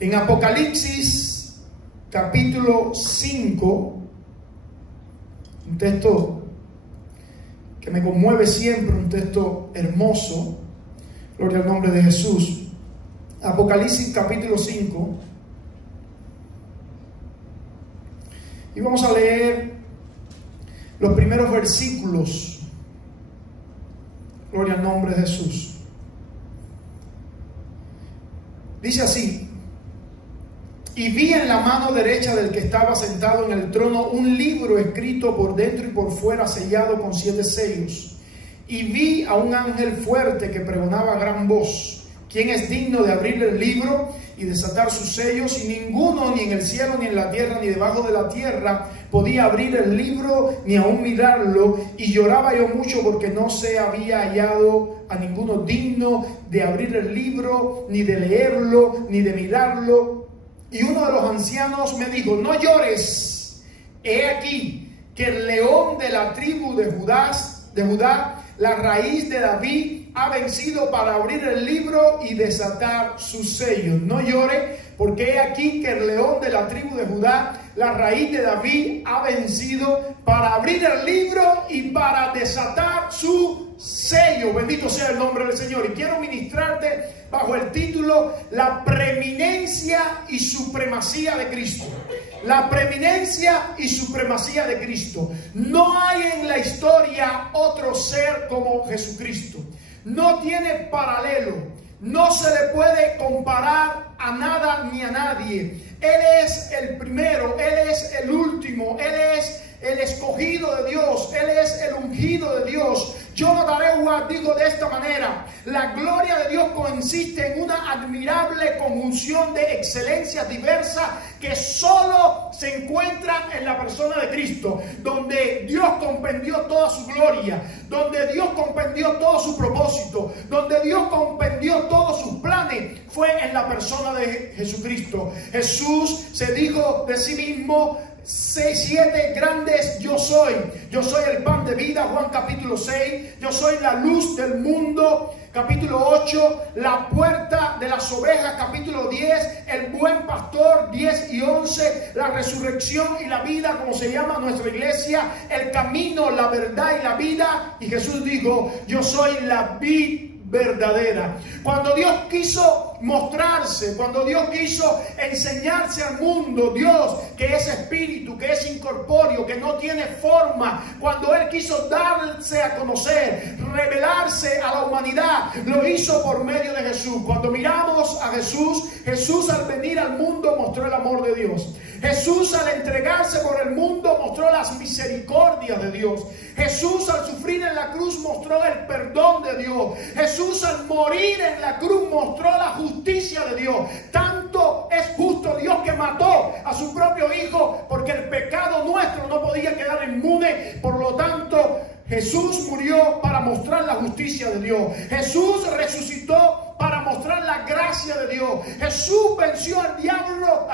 En Apocalipsis capítulo 5, un texto que me conmueve siempre, un texto hermoso, gloria al nombre de Jesús. Apocalipsis capítulo 5, y vamos a leer los primeros versículos, gloria al nombre de Jesús. Dice así: y vi en la mano derecha del que estaba sentado en el trono un libro escrito por dentro y por fuera, sellado con 7 sellos. Y vi a un ángel fuerte que pregonaba a gran voz: ¿quién es digno de abrir el libro y desatar sus sellos? Y ninguno, ni en el cielo, ni en la tierra, ni debajo de la tierra, podía abrir el libro, ni aún mirarlo. Y lloraba yo mucho porque no se había hallado a ninguno digno de abrir el libro, ni de leerlo, ni de mirarlo. Y uno de los ancianos me dijo: no llores, he aquí que el león de la tribu de Judá, la raíz de David, ha vencido para abrir el libro y desatar sus sellos. No llore, porque he aquí que el león de la tribu de Judá, la raíz de David, ha vencido para abrir el libro y para desatar su sello. Bendito sea el nombre del Señor. Y quiero ministrarte bajo el título: la preeminencia y supremacía de Cristo. La preeminencia y supremacía de Cristo. No hay en la historia otro ser como Jesucristo. No tiene paralelo. No se le puede comparar a nada ni a nadie. Él es el primero, Él es el último, Él es el escogido de Dios, Él es el ungido de Dios. Jonathan Edwards dijo de esta manera: la gloria de Dios consiste en una admirable conjunción de excelencias diversas que solo se encuentran en la persona de Cristo, donde Dios compendió toda su gloria, donde Dios compendió todo su propósito, donde Dios compendió todos sus planes, fue en la persona de Jesucristo. Jesús se dijo de sí mismo: 7 grandes yo soy. Yo soy el pan de vida, Juan capítulo 6. Yo soy la luz del mundo, capítulo 8. La puerta de las ovejas, capítulo 10. El buen pastor, 10 y 11. La resurrección y la vida, como se llama nuestra iglesia. El camino, la verdad y la vida. Y Jesús dijo: yo soy la vid verdadera. Cuando Dios quiso mostrarse, cuando Dios quiso enseñarse al mundo, Dios que es espíritu, que es incorpóreo, que no tiene forma, cuando Él quiso darse a conocer, revelarse a la humanidad, lo hizo por medio de Jesús. Cuando miramos a Jesús, Jesús al venir al mundo mostró el amor de Dios. Jesús al entregarse por el mundo mostró las misericordias de Dios. Jesús al sufrir en la cruz mostró el perdón de Dios. Jesús al morir en la cruz mostró la justicia de Dios. Tanto es justo Dios que mató a su propio Hijo, porque el pecado nuestro no podía quedar inmune. Por lo tanto, Jesús murió para mostrar la justicia de Dios. Jesús resucitó para mostrar la gracia de Dios. Jesús venció al diablo,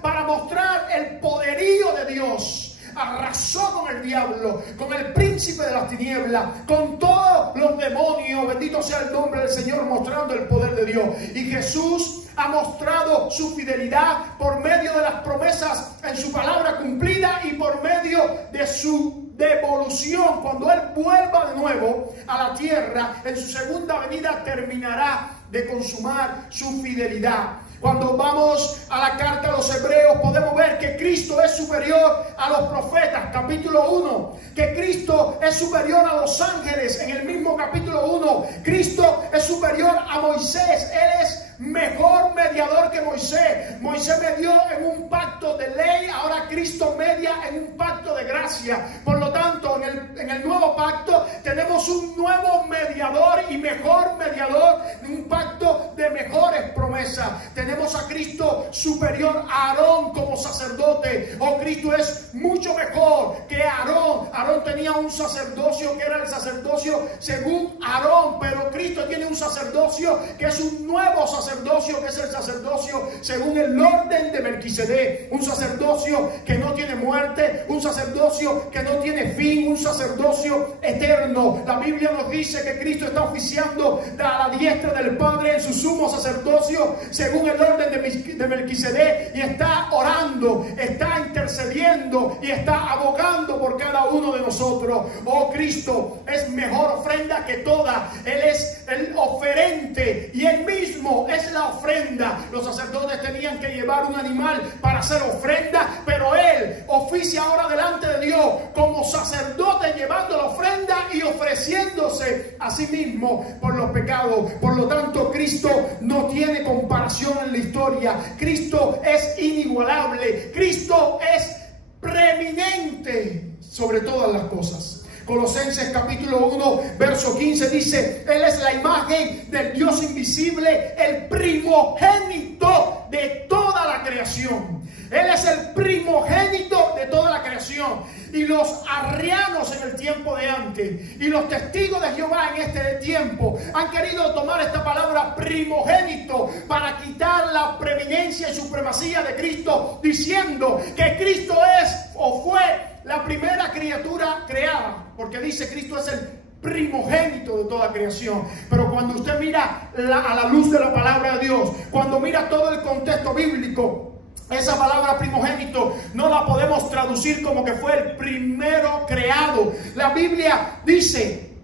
para mostrar el poderío de Dios. Arrasó con el diablo, con el príncipe de las tinieblas, con todos los demonios. Bendito sea el nombre del Señor, mostrando el poder de Dios. Y Jesús ha mostrado su fidelidad por medio de las promesas en su palabra cumplida y por medio de su devolución. Cuando Él vuelva de nuevo a la tierra, en su segunda venida terminará de consumar su fidelidad. Cuando vamos a la carta a los Hebreos, podemos ver que Cristo es superior a los profetas, capítulo 1. Que Cristo es superior a los ángeles, en el mismo capítulo 1. Cristo es superior a Moisés. Él es mejor mediador que Moisés. Moisés medió en un pacto de ley, ahora Cristo media en un pacto de gracia. Por lo tanto, en el nuevo pacto tenemos un nuevo mediador y mejor mediador, un pacto de mejores promesas. Tenemos a Cristo superior a Aarón como sacerdote. Oh, Cristo es mucho mejor que Aarón. Aarón tenía un sacerdocio que era el sacerdocio según Aarón, pero Cristo tiene un sacerdocio que es un nuevo sacerdocio, que es el sacerdocio según el orden de Melquisedec, un sacerdocio que no tiene muerte, un sacerdocio que no tiene fin, un sacerdocio eterno. La Biblia nos dice que Cristo está oficiando a la diestra del Padre en su sumo sacerdocio según el orden de Melquisedec, y está orando, está intercediendo y está abogando por cada uno de nosotros. Oh, Cristo es mejor ofrenda que toda. Él es el oferente y Él mismo es la ofrenda. Los sacerdotes tenían que llevar un animal para hacer ofrenda, pero Él oficia ahora delante de Dios como sacerdote, llevando la ofrenda y ofreciéndose a sí mismo por los pecados. Por lo tanto, Cristo no tiene comparación en la historia. Cristo es inigualable. Cristo es preeminente sobre todas las cosas. Colosenses capítulo 1 verso 15 dice: Él es la imagen del Dios invisible, el primogénito de toda la creación. Él es el primogénito de toda la creación. Y los arrianos en el tiempo de antes y los testigos de Jehová en este tiempo han querido tomar esta palabra primogénito para quitar la preeminencia y supremacía de Cristo, diciendo que Cristo es o fue la primera criatura creada, porque dice Cristo es el primogénito de toda creación. Pero cuando usted mira a la luz de la palabra de Dios, cuando mira todo el contexto bíblico, esa palabra primogénito no la podemos traducir como que fue el primero creado. La Biblia dice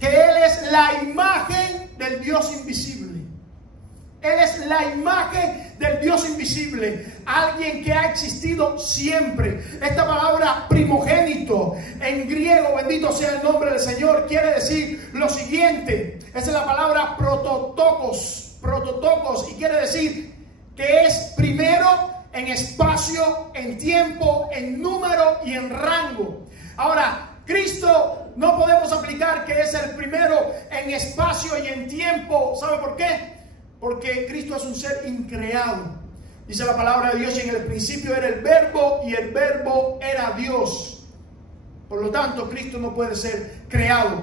que Él es la imagen del Dios invisible. Él es la imagen del Dios invisible, alguien que ha existido siempre. Esta palabra primogénito en griego, bendito sea el nombre del Señor, quiere decir lo siguiente. Esa es la palabra prototokos, y quiere decir que es primero en espacio, en tiempo, en número y en rango. Ahora, Cristo no podemos aplicar que es el primero en espacio y en tiempo. ¿Sabe por qué? Porque Cristo es un ser increado. Dice la palabra de Dios: y en el principio era el verbo y el verbo era Dios. Por lo tanto, Cristo no puede ser creado.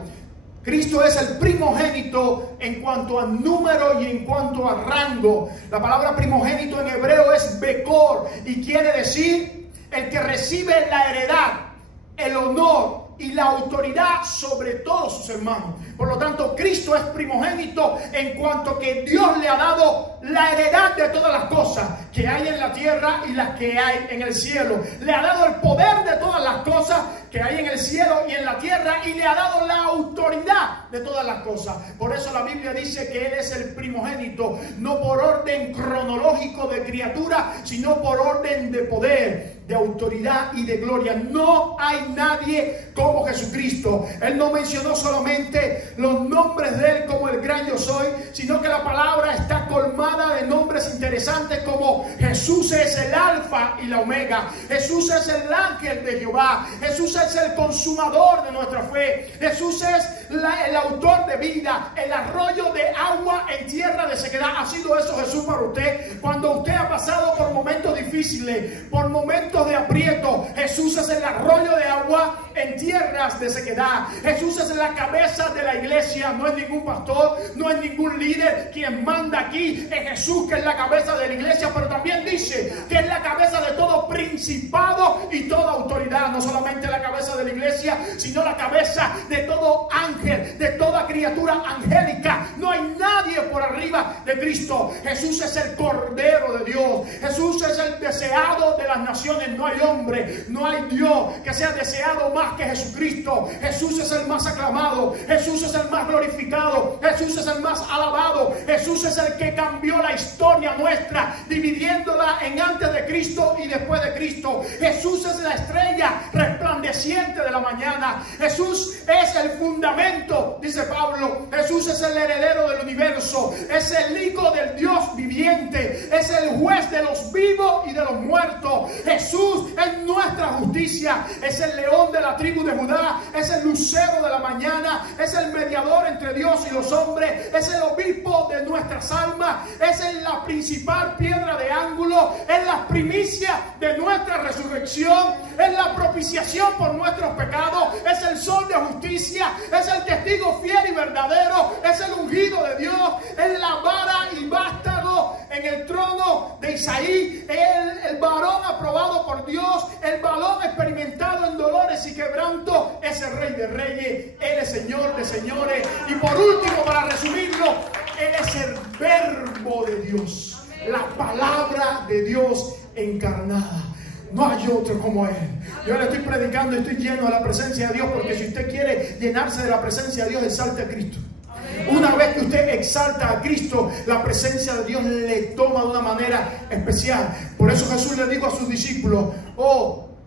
Cristo es el primogénito en cuanto a número y en cuanto a rango. La palabra primogénito en hebreo es bekor y quiere decir el que recibe la heredad, el honor y la autoridad sobre todos sus hermanos. Por lo tanto, Cristo es primogénito en cuanto que Dios le ha dado la heredad de todas las cosas que hay en la tierra y las que hay en el cielo. Le ha dado el poder de todas las cosas que hay en el cielo y en la tierra, y le ha dado la autoridad de todas las cosas. Por eso la Biblia dice que Él es el primogénito, no por orden cronológico de criatura, sino por orden de poder, de autoridad y de gloria. No hay nadie como Jesucristo. Él no mencionó solamente los nombres de Él como el gran yo soy, sino que la palabra está colmada de nombres interesantes como Jesús es el alfa y la omega, Jesús es el ángel de Jehová, Jesús es el consumador de nuestra fe, Jesús es el autor de vida, el arroyo de agua en tierra de sequedad. ¿Ha sido eso Jesús para usted? Cuando usted ha pasado por momentos difíciles, por momentos de aprieto, Jesús es el arroyo de agua en tierras de sequedad. Jesús es la cabeza de la iglesia, no es ningún pastor, no es ningún líder quien manda aquí. Es Jesús que es la cabeza de la iglesia, pero también dice que es la cabeza de todo principado y toda autoridad. No solamente la cabeza de la iglesia, sino la cabeza de todo ángel, de toda criatura angélica. No hay nadie por arriba de Cristo. Jesús es el Cordero de Dios. Jesús es el deseado de las naciones. No hay hombre, no hay Dios que sea deseado más que Jesucristo. Jesús es el más aclamado, Jesús es el más glorificado, Jesús es el más alabado. Jesús es el que cambió la historia nuestra, dividiéndola en antes de Cristo y después de Cristo. Jesús es la estrella resplandeciente de la mañana. Jesús es el fundamento, dice Pablo. Jesús es el heredero del universo, es el hijo del Dios viviente, es el juez de los vivos y de los muertos. Jesús es nuestra justicia, es el león de la tribu de Judá, es el lucero de la mañana, es el mediador entre Dios y los hombres, es el obispo de nuestras almas, es la principal piedra de ángulo, Cristo es la primicia de nuestra resurrección, es la propiciación por nuestros pecados, es el sol de justicia, es el testigo fiel y verdadero, es el ungido de Dios, es la vara y vástago en el trono de Isaí, el varón aprobado por Dios, el varón experimentado en dolores y quebranto, es el Rey de Reyes, Él es Señor de señores. Y por último, para resumirlo, Él es el Verbo de Dios, la palabra de Dios encarnada. No hay otro como Él. Yo le estoy predicando y estoy lleno de la presencia de Dios, porque si usted quiere llenarse de la presencia de Dios, exalte a Cristo. Una vez que usted exalta a Cristo, la presencia de Dios le toma de una manera especial. Por eso Jesús le dijo a sus discípulos: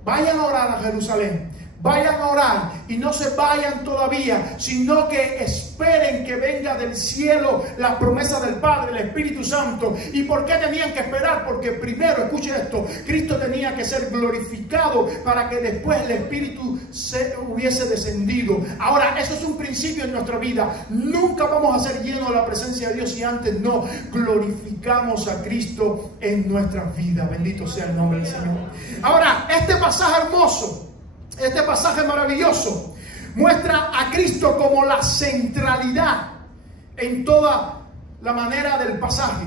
vayan a orar a Jerusalén, vayan a orar y no se vayan todavía, sino que esperen que venga del cielo la promesa del Padre, el Espíritu Santo. ¿Y por qué tenían que esperar? Porque primero, escuche esto, Cristo tenía que ser glorificado para que después el Espíritu se hubiese descendido. Ahora, eso es un principio en nuestra vida. Nunca vamos a ser llenos de la presencia de Dios si antes no glorificamos a Cristo en nuestras vidas. Bendito sea el nombre del Señor. Ahora, este pasaje hermoso, este pasaje maravilloso muestra a Cristo como la centralidad en toda la manera del pasaje.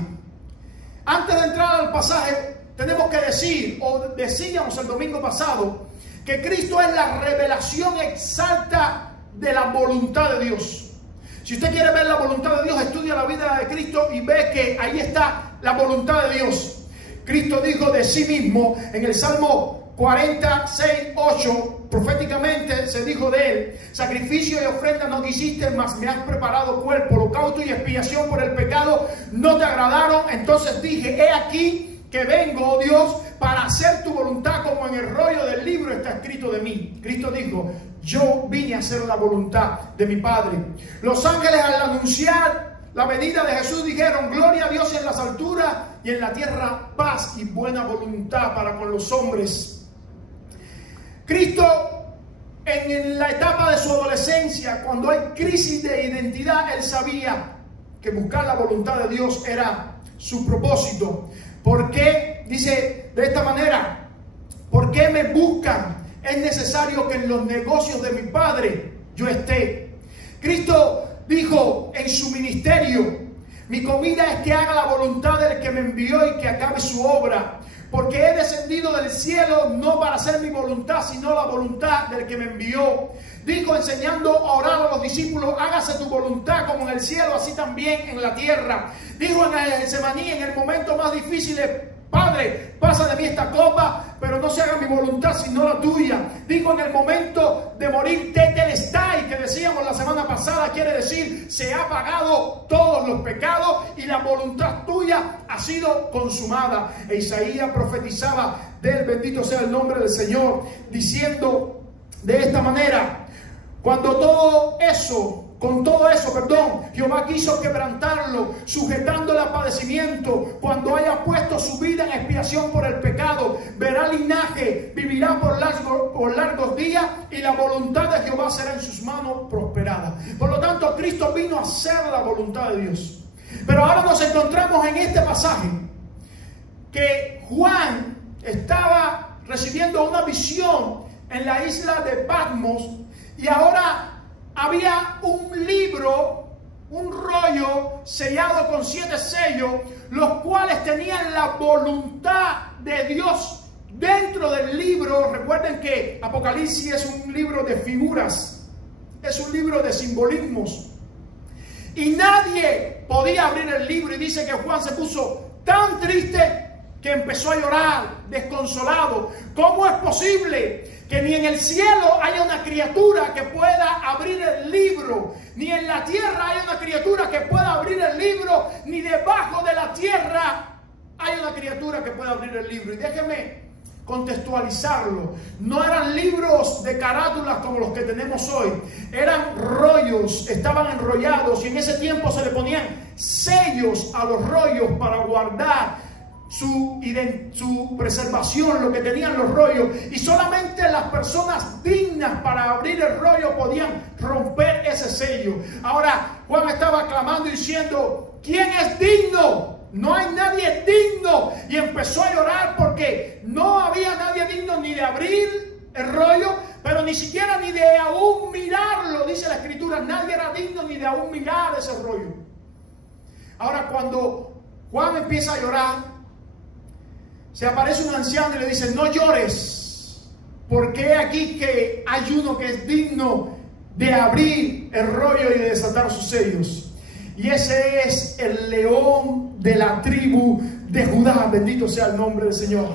Antes de entrar al pasaje, tenemos que decir, o decíamos el domingo pasado, que Cristo es la revelación exacta de la voluntad de Dios. Si usted quiere ver la voluntad de Dios, estudia la vida de Cristo y ve que ahí está la voluntad de Dios. Cristo dijo de sí mismo en el Salmo 46:8, proféticamente se dijo de él: sacrificio y ofrenda no quisiste, mas me has preparado cuerpo, holocausto y expiación por el pecado no te agradaron. Entonces dije: he aquí que vengo, oh Dios, para hacer tu voluntad, como en el rollo del libro está escrito de mí. Cristo dijo: yo vine a hacer la voluntad de mi Padre. Los ángeles, al anunciar la venida de Jesús, dijeron: gloria a Dios en las alturas y en la tierra paz y buena voluntad para con los hombres. Cristo, en la etapa de su adolescencia, cuando hay crisis de identidad, Él sabía que buscar la voluntad de Dios era su propósito. ¿Por qué? Dice de esta manera: ¿por qué me buscan? Es necesario que en los negocios de mi Padre yo esté. Cristo dijo en su ministerio: mi comida es que haga la voluntad del que me envió y que acabe su obra. Porque he descendido del cielo no para hacer mi voluntad, sino la voluntad del que me envió. Dijo, enseñando a orar a los discípulos: hágase tu voluntad como en el cielo, así también en la tierra. Dijo en el Getsemaní, en el momento más difícil: Padre, pasa de mí esta copa, pero no se haga mi voluntad sino la tuya. Dijo en el momento de morir: tetelestai, que decíamos la semana pasada, quiere decir se ha pagado todos los pecados y la voluntad tuya ha sido consumada. E Isaías profetizaba de él, bendito sea el nombre del Señor, diciendo de esta manera: con todo eso, Jehová quiso quebrantarlo, sujetándole a padecimiento. Cuando haya puesto su vida en expiación por el pecado, verá linaje, vivirá por largos días, y la voluntad de Jehová será en sus manos prosperada. Por lo tanto, Cristo vino a hacer la voluntad de Dios. Pero ahora nos encontramos en este pasaje que Juan estaba recibiendo una visión en la isla de Patmos, y ahora había un libro, un rollo sellado con 7 sellos, los cuales tenían la voluntad de Dios dentro del libro. Recuerden que Apocalipsis es un libro de figuras, es un libro de simbolismos, y nadie podía abrir el libro. Y dice que Juan se puso tan triste que empezó a llorar, desconsolado. ¿Cómo es posible que ni en el cielo haya una criatura que pueda abrir el libro, ni en la tierra haya una criatura que pueda abrir el libro, ni debajo de la tierra hay una criatura que pueda abrir el libro? Y déjeme contextualizarlo. No eran libros de carátulas como los que tenemos hoy, eran rollos, estaban enrollados, y en ese tiempo se le ponían sellos a los rollos para guardar su preservación, lo que tenían los rollos, y solamente las personas dignas para abrir el rollo podían romper ese sello. Ahora Juan estaba clamando diciendo: ¿quién es digno no hay nadie digno. Y empezó a llorar porque no había nadie digno ni de abrir el rollo, pero ni siquiera ni de aún mirarlo. Dice la Escritura, nadie era digno ni de aún mirar ese rollo. Ahora, cuando Juan empieza a llorar, se aparece un anciano y le dice: no llores, porque he aquí que hay uno que es digno de abrir el rollo y de desatar sus sellos. Y ese es el león de la tribu de Judá. Bendito sea el nombre del Señor.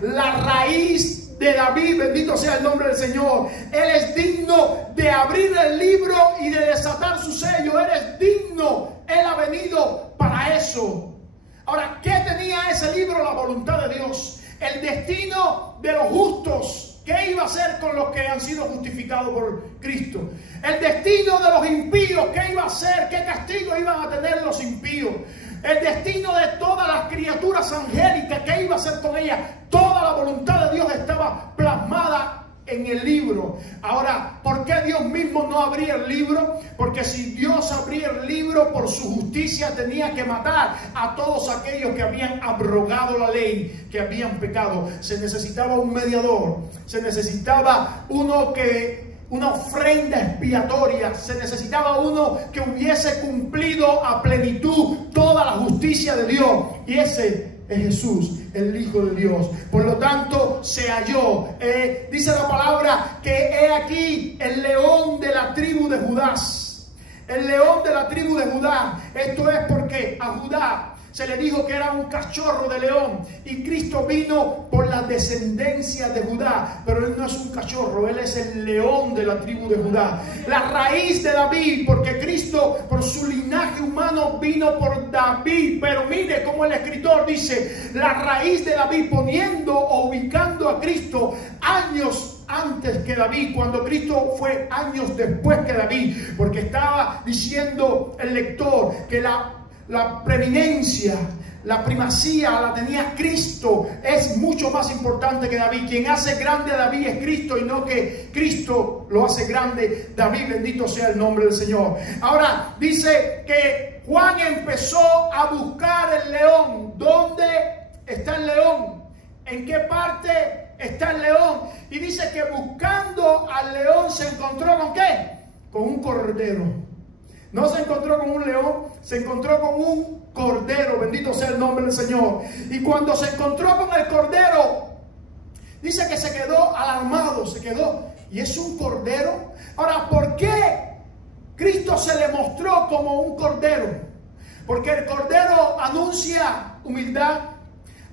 La raíz de David, bendito sea el nombre del Señor. Él es digno de abrir el libro y de desatar su sello. Él es digno. Él ha venido para eso. Ahora, ¿qué tenía ese libro? La voluntad de Dios. El destino de los justos. ¿Qué iba a hacer con los que han sido justificados por Cristo? El destino de los impíos. ¿Qué iba a hacer? ¿Qué castigo iban a tener los impíos? El destino de todas las criaturas angélicas. ¿Qué iba a hacer con ellas? Toda la voluntad de Dios estaba plasmada en el libro. Ahora, ¿por qué Dios mismo no abría el libro? Porque si Dios abría el libro, por su justicia tenía que matar a todos aquellos que habían abrogado la ley, que habían pecado. Se necesitaba un mediador, se necesitaba una ofrenda expiatoria, se necesitaba uno que hubiese cumplido a plenitud toda la justicia de Dios, y ese es Jesús, el Hijo de Dios. Por lo tanto, se halló. Dice la palabra que he aquí el león de la tribu de Judá. El león de la tribu de Judá. Esto es porque a Judá se le dijo que era un cachorro de león, y Cristo vino por la descendencia de Judá, pero él no es un cachorro, él es el león de la tribu de Judá, la raíz de David, porque Cristo por su linaje humano vino por David. Pero mire cómo el escritor dice la raíz de David, poniendo o ubicando a Cristo años antes que David, cuando Cristo fue años después que David, porque estaba diciendo el lector que la preeminencia, la primacía la tenía Cristo. Es mucho más importante que David. Quien hace grande a David es Cristo, y no que Cristo lo hace grande David. Bendito sea el nombre del Señor. Ahora dice que Juan empezó a buscar el león. ¿Dónde está el león? ¿En qué parte está el león? Y dice que buscando al león se encontró ¿con qué? Con un cordero. No se encontró con un león, se encontró con un cordero. Bendito sea el nombre del Señor. Y cuando se encontró con el cordero, dice que se quedó alarmado, se quedó. ¿Y es un cordero? Ahora, ¿por qué Cristo se le mostró como un cordero? Porque el cordero anuncia humildad,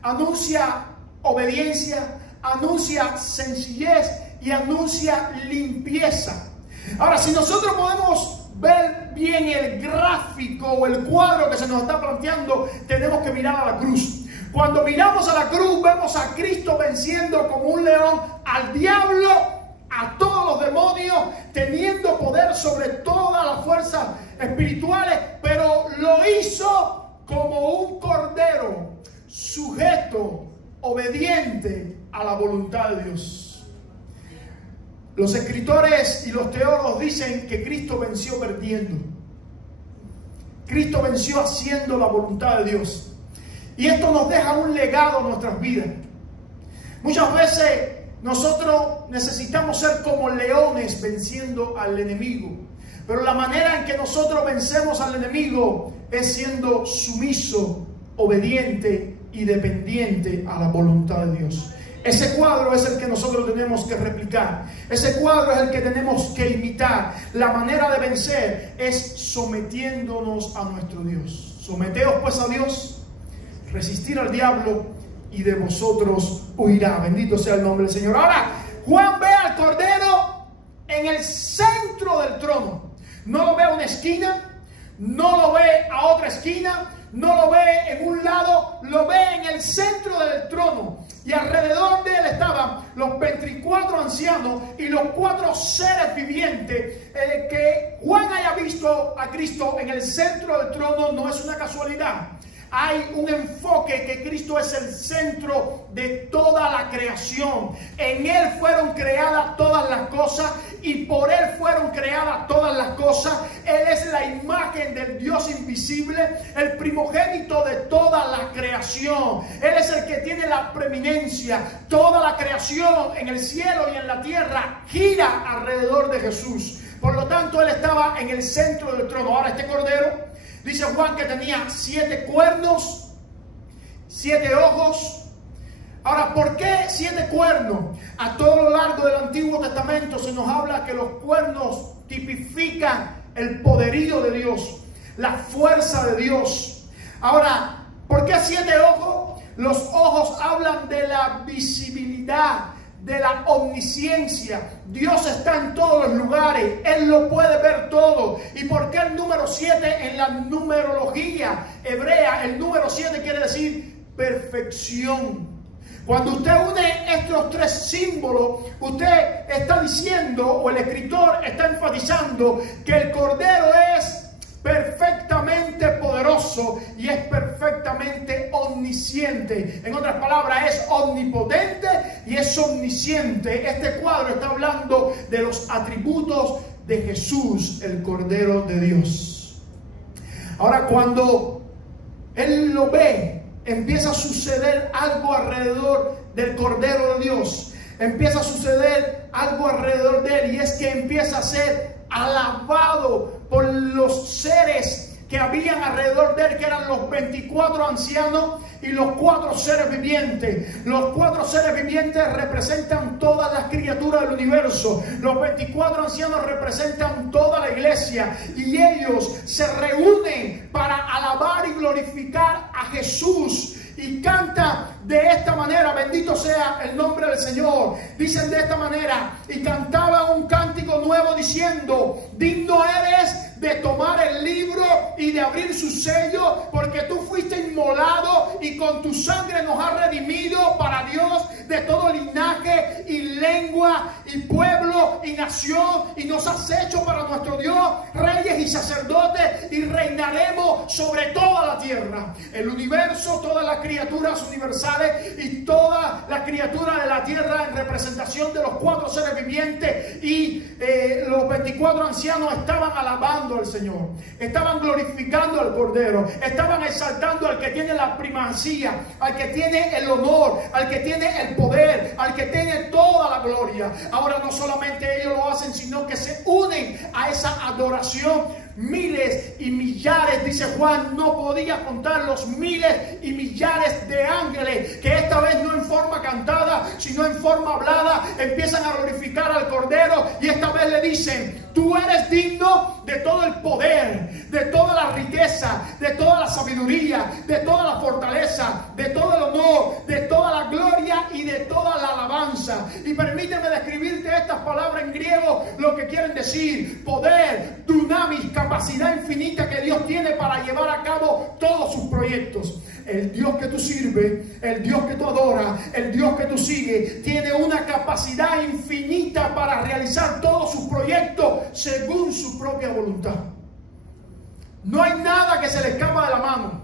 anuncia obediencia, anuncia sencillez y anuncia limpieza. Ahora, si nosotros podemos ver bien el gráfico o el cuadro que se nos está planteando, tenemos que mirar a la cruz. Cuando miramos a la cruz, vemos a Cristo venciendo como un león al diablo, a todos los demonios, teniendo poder sobre todas las fuerzas espirituales, pero lo hizo como un cordero, sujeto, obediente a la voluntad de Dios. Los escritores y los teólogos dicen que Cristo venció perdiendo. Cristo venció haciendo la voluntad de Dios. Y esto nos deja un legado en nuestras vidas. Muchas veces nosotros necesitamos ser como leones venciendo al enemigo. Pero la manera en que nosotros vencemos al enemigo es siendo sumiso, obediente y dependiente a la voluntad de Dios. Ese cuadro es el que nosotros tenemos que replicar. Ese cuadro es el que tenemos que imitar. La manera de vencer es sometiéndonos a nuestro Dios. Someteos pues a Dios, resistir al diablo, y de vosotros huirá. Bendito sea el nombre del Señor. Ahora, Juan ve al cordero en el centro del trono. No lo ve a una esquina, no lo ve a otra esquina, no lo ve en un lado, lo ve en el centro del trono. Y alrededor de él estaban los 24 ancianos y los 4 seres vivientes. Que Juan haya visto a Cristo en el centro del trono no es una casualidad. hay un enfoque que Cristo es el centro de toda la creación. En Él fueron creadas todas las cosas y por Él fueron creadas todas las cosas. Él es la imagen del Dios invisible, el primogénito de toda la creación. Él es el que tiene la preeminencia. Toda la creación en el cielo y en la tierra gira alrededor de Jesús. Por lo tanto, Él estaba en el centro del trono. Ahora este cordero, dice Juan que tenía 7 cuernos, 7 ojos. Ahora, ¿por qué 7 cuernos? A todo lo largo del Antiguo Testamento se nos habla que los cuernos tipifican el poderío de Dios, la fuerza de Dios. Ahora, ¿por qué 7 ojos? Los ojos hablan de la visibilidad, de la omnisciencia. Dios está en todos los lugares, Él lo puede ver todo. ¿Y por qué el número 7 en la numerología hebrea? El número 7 quiere decir perfección. Cuando usted une estos 3 símbolos, usted está diciendo, o el escritor está enfatizando, que el Cordero es perfectamente poderoso y es perfectamente omnisciente. En otras palabras, es omnipotente y es omnisciente. Este cuadro está hablando de los atributos de Jesús, el Cordero de Dios. Ahora, cuando Él lo ve, empieza a suceder algo alrededor del Cordero de Dios. Empieza a suceder algo alrededor de Él, y es que empieza a ser alabado por los seres que habían alrededor de Él, que eran los 24 ancianos y los 4 seres vivientes. Los 4 seres vivientes representan todas las criaturas del universo. Los 24 ancianos representan toda la iglesia, y ellos se reúnen para alabar y glorificar a Jesús. Y canta de esta manera: bendito sea el nombre del Señor. Dicen de esta manera: y cantaba un cántico nuevo diciendo, digno eres de tomar el libro y de abrir su sello, porque tú fuiste inmolado y con tu sangre nos has redimido para Dios de todo linaje y lengua y pueblo y nación, y nos has hecho para nuestro Dios reyes y sacerdotes, y reinaremos sobre toda la tierra. El universo, todas las criaturas universales y toda la criatura de la tierra, en representación de los 4 seres vivientes y los 24 ancianos, estaban alabando al Señor, estaban glorificando al Cordero, estaban exaltando al que tiene la primacía, al que tiene el honor, al que tiene el poder, al que tiene toda la gloria. Ahora, no solamente ellos lo hacen, sino que se unen a esa adoración. Miles y millares, dice Juan, no podía contar los miles y millares de ángeles que esta vez no en forma cantada, sino en forma hablada, empiezan a glorificar al Cordero, y esta vez le dicen: tú eres digno de todo el poder, de toda la riqueza, de toda la sabiduría, de toda la fortaleza, de todo el honor, de toda la gloria y de toda la alabanza. Y permíteme describirte estas palabras en griego, lo que quieren decir: poder, dunamis, capacidad infinita que Dios tiene para llevar a cabo todos sus proyectos. El Dios que tú sirves, el Dios que tú adoras, el Dios que tú sigues, tiene una capacidad infinita para realizar todos sus proyectos según su propia voluntad. No hay nada que se le escapa de la mano.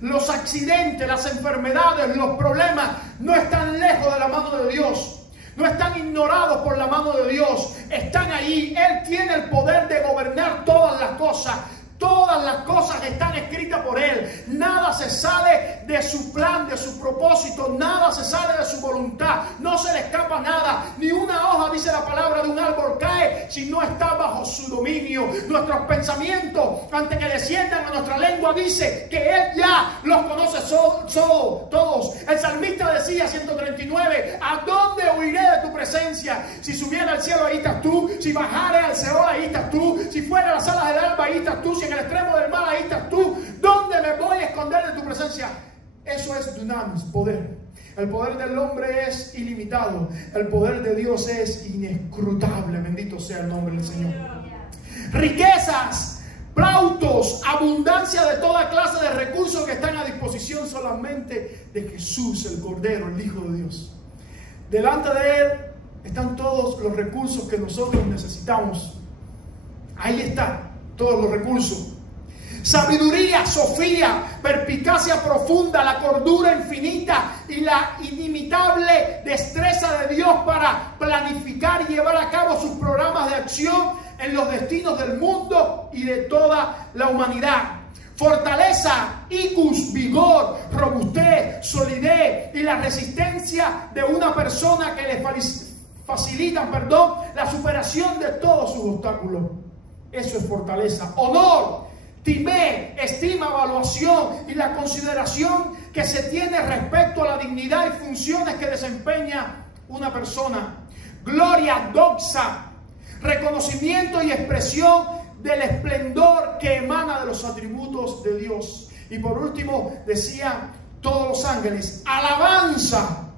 Los accidentes, las enfermedades, los problemas no están lejos de la mano de Dios. No están ignorados por la mano de Dios. Están ahí. Él tiene el poder de gobernar todas las cosas. Todas las cosas están escritas por Él. Nada se sale de su plan, de su propósito. Nada se sale de su voluntad. No se le escapa nada. Ni una hoja, dice la palabra, de un árbol cae si no está bajo su dominio. Nuestros pensamientos, antes que desciendan a nuestra lengua, dice que Él ya los conoce todos. El salmista decía, 139, ¿a dónde huiré de tu presencia? Si subiera al cielo, ahí estás tú. Si bajare al Seol, ahí estás tú. Si fuera a las alas del alba, ahí estás tú. Si en el extremo del mar, ahí estás tú. ¿Dónde me voy a esconder de tu presencia? Eso es dunamis, poder. El poder del hombre es ilimitado. El poder de Dios es inescrutable. Bendito sea el nombre del Señor. Riquezas, plautos, abundancia de toda clase de recursos que están a disposición solamente de Jesús, el Cordero, el Hijo de Dios. Delante de Él están todos los recursos que nosotros necesitamos. Ahí están todos los recursos. sabiduría, sofía, perspicacia profunda, la cordura infinita y la inimitable destreza de Dios para planificar y llevar a cabo sus programas de acción en los destinos del mundo y de toda la humanidad. Fortaleza, icus, vigor, robustez, solidez y la resistencia de una persona que le facilitan, la superación de todos sus obstáculos. Eso es fortaleza. Honor, timé, estima, evaluación y la consideración que se tiene respecto a la dignidad y funciones que desempeña una persona. Gloria, doxa, reconocimiento y expresión del esplendor que emana de los atributos de Dios. Y por último decía todos los ángeles, alabanza,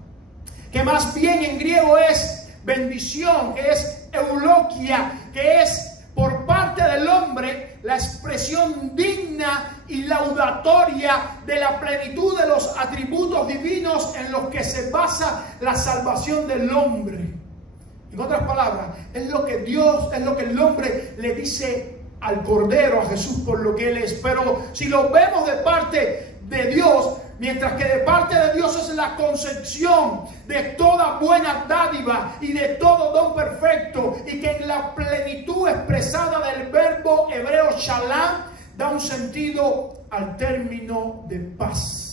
que más bien en griego es bendición, que es eulogia, que es por parte del hombre la expresión digna y laudatoria de la plenitud de los atributos divinos en los que se basa la salvación del hombre. En otras palabras, es lo que Dios, es lo que el hombre le dice al Cordero, a Jesús, por lo que Él es. Pero si lo vemos de parte de Dios, mientras que de parte de Dios es la concepción de toda buena dádiva y de todo don perfecto, y que en la plenitud expresada del verbo hebreo shalom da un sentido al término de paz.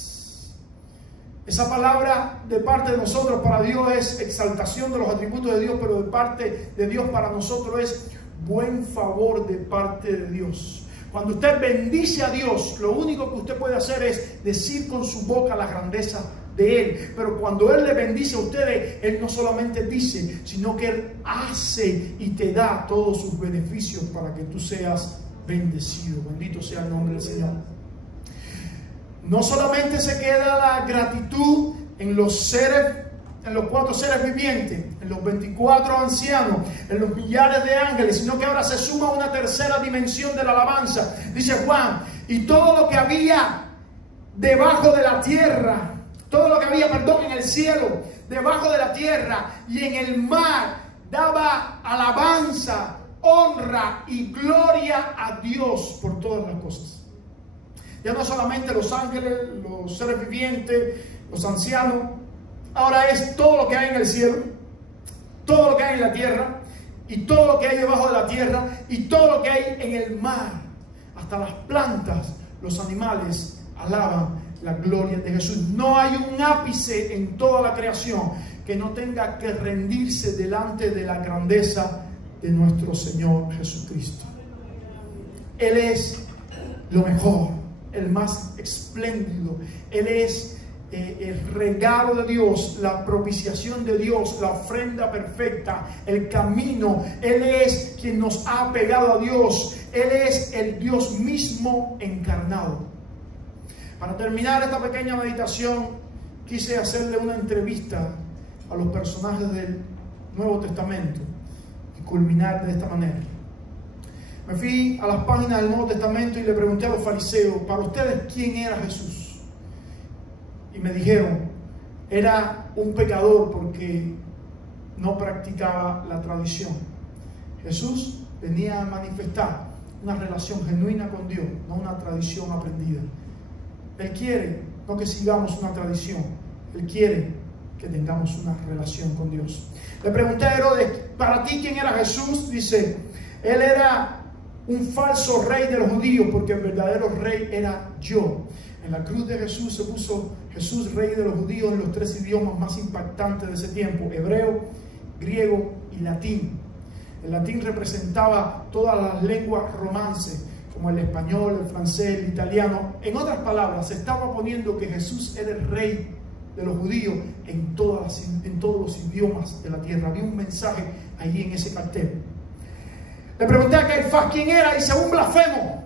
Esa palabra de parte de nosotros para Dios es exaltación de los atributos de Dios, pero de parte de Dios para nosotros es buen favor de parte de Dios. Cuando usted bendice a Dios, lo único que usted puede hacer es decir con su boca la grandeza de Él. Pero cuando Él le bendice a ustedes, Él no solamente dice, sino que Él hace y te da todos sus beneficios para que tú seas bendecido. Bendito sea el nombre del Señor. No solamente se queda la gratitud en los seres, en los 4 seres vivientes, en los 24 ancianos, en los millares de ángeles, sino que ahora se suma una tercera dimensión de la alabanza. Dice Juan, y todo lo que había debajo de la tierra, todo lo que había, en el cielo, debajo de la tierra y en el mar, daba alabanza, honra y gloria a Dios por todas las cosas. Ya no solamente los ángeles, los seres vivientes, los ancianos, ahora es todo lo que hay en el cielo, todo lo que hay en la tierra, y todo lo que hay debajo de la tierra, y todo lo que hay en el mar. Hasta las plantas, los animales alaban la gloria de Jesús. No hay un ápice en toda la creación que no tenga que rendirse delante de la grandeza de nuestro Señor Jesucristo. Él es lo mejor, el más espléndido. Él es el regalo de Dios, la propiciación de Dios, la ofrenda perfecta, el camino. Él es quien nos ha pegado a Dios. Él es el Dios mismo encarnado. Para terminar esta pequeña meditación, quise hacerle una entrevista a los personajes del Nuevo Testamento y culminar de esta manera. Me fui a las páginas del Nuevo Testamento y le pregunté a los fariseos, para ustedes, ¿quién era Jesús? Y me dijeron, era un pecador porque no practicaba la tradición. Jesús venía a manifestar una relación genuina con Dios, no una tradición aprendida. Él quiere no que sigamos una tradición, Él quiere que tengamos una relación con Dios. Le pregunté a Herodes, ¿para ti quién era Jesús? Dice, Él era un falso rey de los judíos, porque el verdadero rey era yo. En la cruz de Jesús se puso Jesús, rey de los judíos, en los 3 idiomas más impactantes de ese tiempo: hebreo, griego y latín. El latín representaba todas las lenguas romances, como el español, el francés, el italiano. En otras palabras, se estaba poniendo que Jesús era el rey de los judíos en todos los idiomas de la tierra. Había un mensaje allí en ese cartel. Le pregunté a Caifás quién era, dice, un blasfemo.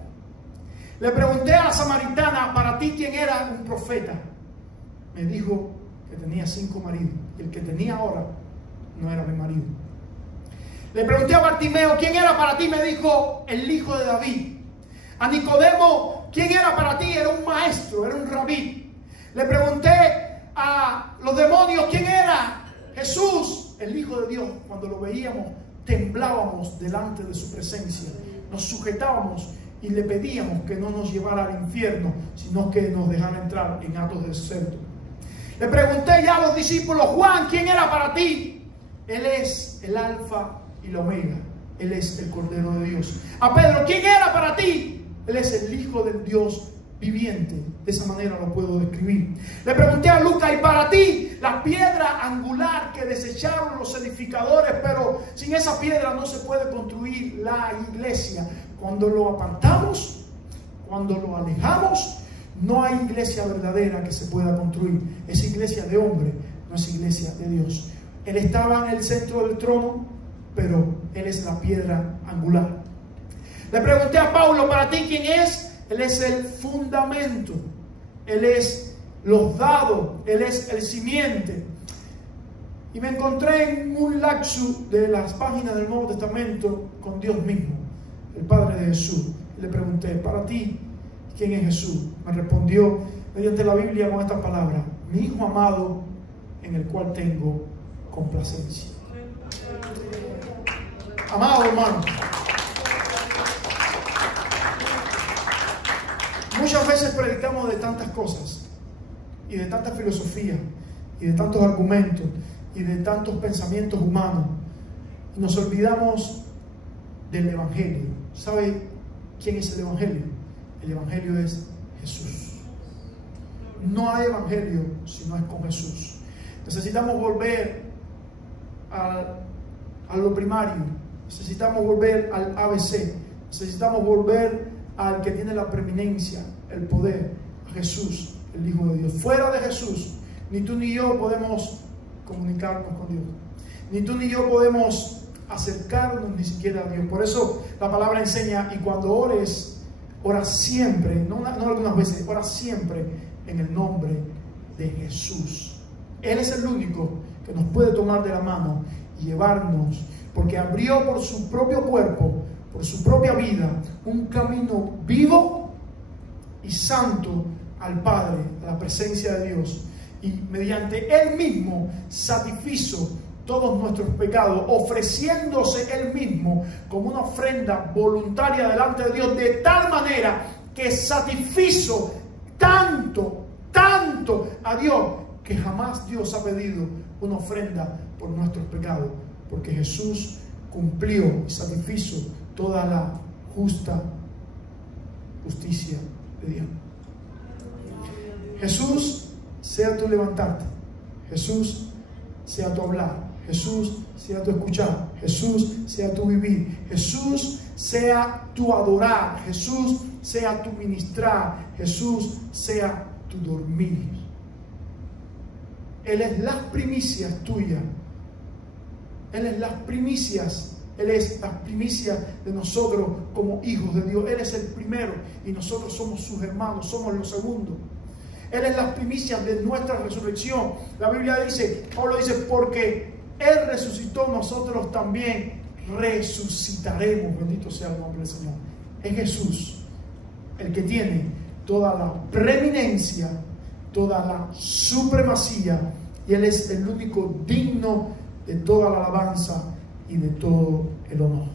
Le pregunté a la samaritana, para ti quién era, un profeta. Me dijo que tenía 5 maridos, y el que tenía ahora no era mi marido. Le pregunté a Bartimeo, ¿quién era para ti? Me dijo, el hijo de David. A Nicodemo, ¿quién era para ti? Era un maestro, era un rabí. Le pregunté a los demonios, ¿quién era? Jesús, el Hijo de Dios. Cuando lo veíamos, temblábamos delante de su presencia, nos sujetábamos y le pedíamos que no nos llevara al infierno, sino que nos dejara entrar en atos de cerdo. Le pregunté ya a los discípulos: Juan, ¿quién era para ti? Él es el alfa y la omega. Él es el Cordero de Dios. A Pedro: ¿quién era para ti? Él es el Hijo del Dios viviente. De esa manera lo puedo describir. Le pregunté a Lucas: y para ti, la piedra angular que desecharon los edificadores, pero sin esa piedra no se puede construir la iglesia. Cuando lo apartamos, cuando lo alejamos, no hay iglesia verdadera que se pueda construir. Es iglesia de hombre, no es iglesia de Dios. Él estaba en el centro del trono, pero Él es la piedra angular. Le pregunté a Pablo: ¿para ti quién es? Él es el fundamento, Él es los dados, Él es el simiente. Y me encontré en un lapsus de las páginas del Nuevo Testamento con Dios mismo, el Padre de Jesús. Le pregunté: ¿para ti quién es Jesús? Me respondió mediante la Biblia con esta palabra: mi Hijo amado, en el cual tengo complacencia. Amado hermano, muchas veces predicamos de tantas cosas y de tanta filosofía y de tantos argumentos y de tantos pensamientos humanos, y nos olvidamos del Evangelio. ¿Sabe quién es el Evangelio? El Evangelio es Jesús. No hay Evangelio si no es con Jesús. Necesitamos volver a lo primario. Necesitamos volver al ABC. Necesitamos volver al que tiene la preeminencia, el poder, a Jesús, el Hijo de Dios. Fuera de Jesús, ni tú ni yo podemos comunicarnos con Dios. Ni tú ni yo podemos acercarnos ni siquiera a Dios. Por eso la palabra enseña: y cuando ores, ora siempre, no algunas veces, ora siempre en el nombre de Jesús. Él es el único que nos puede tomar de la mano y llevarnos, porque abrió por su propio cuerpo, por su propia vida, un camino vivo y santo al Padre, a la presencia de Dios. Y mediante Él mismo satisfizo todos nuestros pecados, ofreciéndose Él mismo como una ofrenda voluntaria delante de Dios, de tal manera que satisfizo tanto a Dios, que jamás Dios ha pedido una ofrenda por nuestros pecados, porque Jesús cumplió y satisfizo toda la justicia de Dios. Jesús sea tu levantarte, Jesús sea tu hablar, Jesús sea tu escuchar, Jesús sea tu vivir, Jesús sea tu adorar, Jesús sea tu ministrar, Jesús sea tu dormir. Él es las primicias tuyas. Él es las primicias. Él es las primicias de nosotros como hijos de Dios. Él es el primero y nosotros somos sus hermanos, somos los segundos. Él es las primicias de nuestra resurrección. La Biblia dice, Pablo dice: porque Él resucitó, nosotros también resucitaremos. Bendito sea el nombre del Señor. Es Jesús el que tiene toda la preeminencia, toda la supremacía, y Él es el único digno de toda la alabanza y de todo el honor.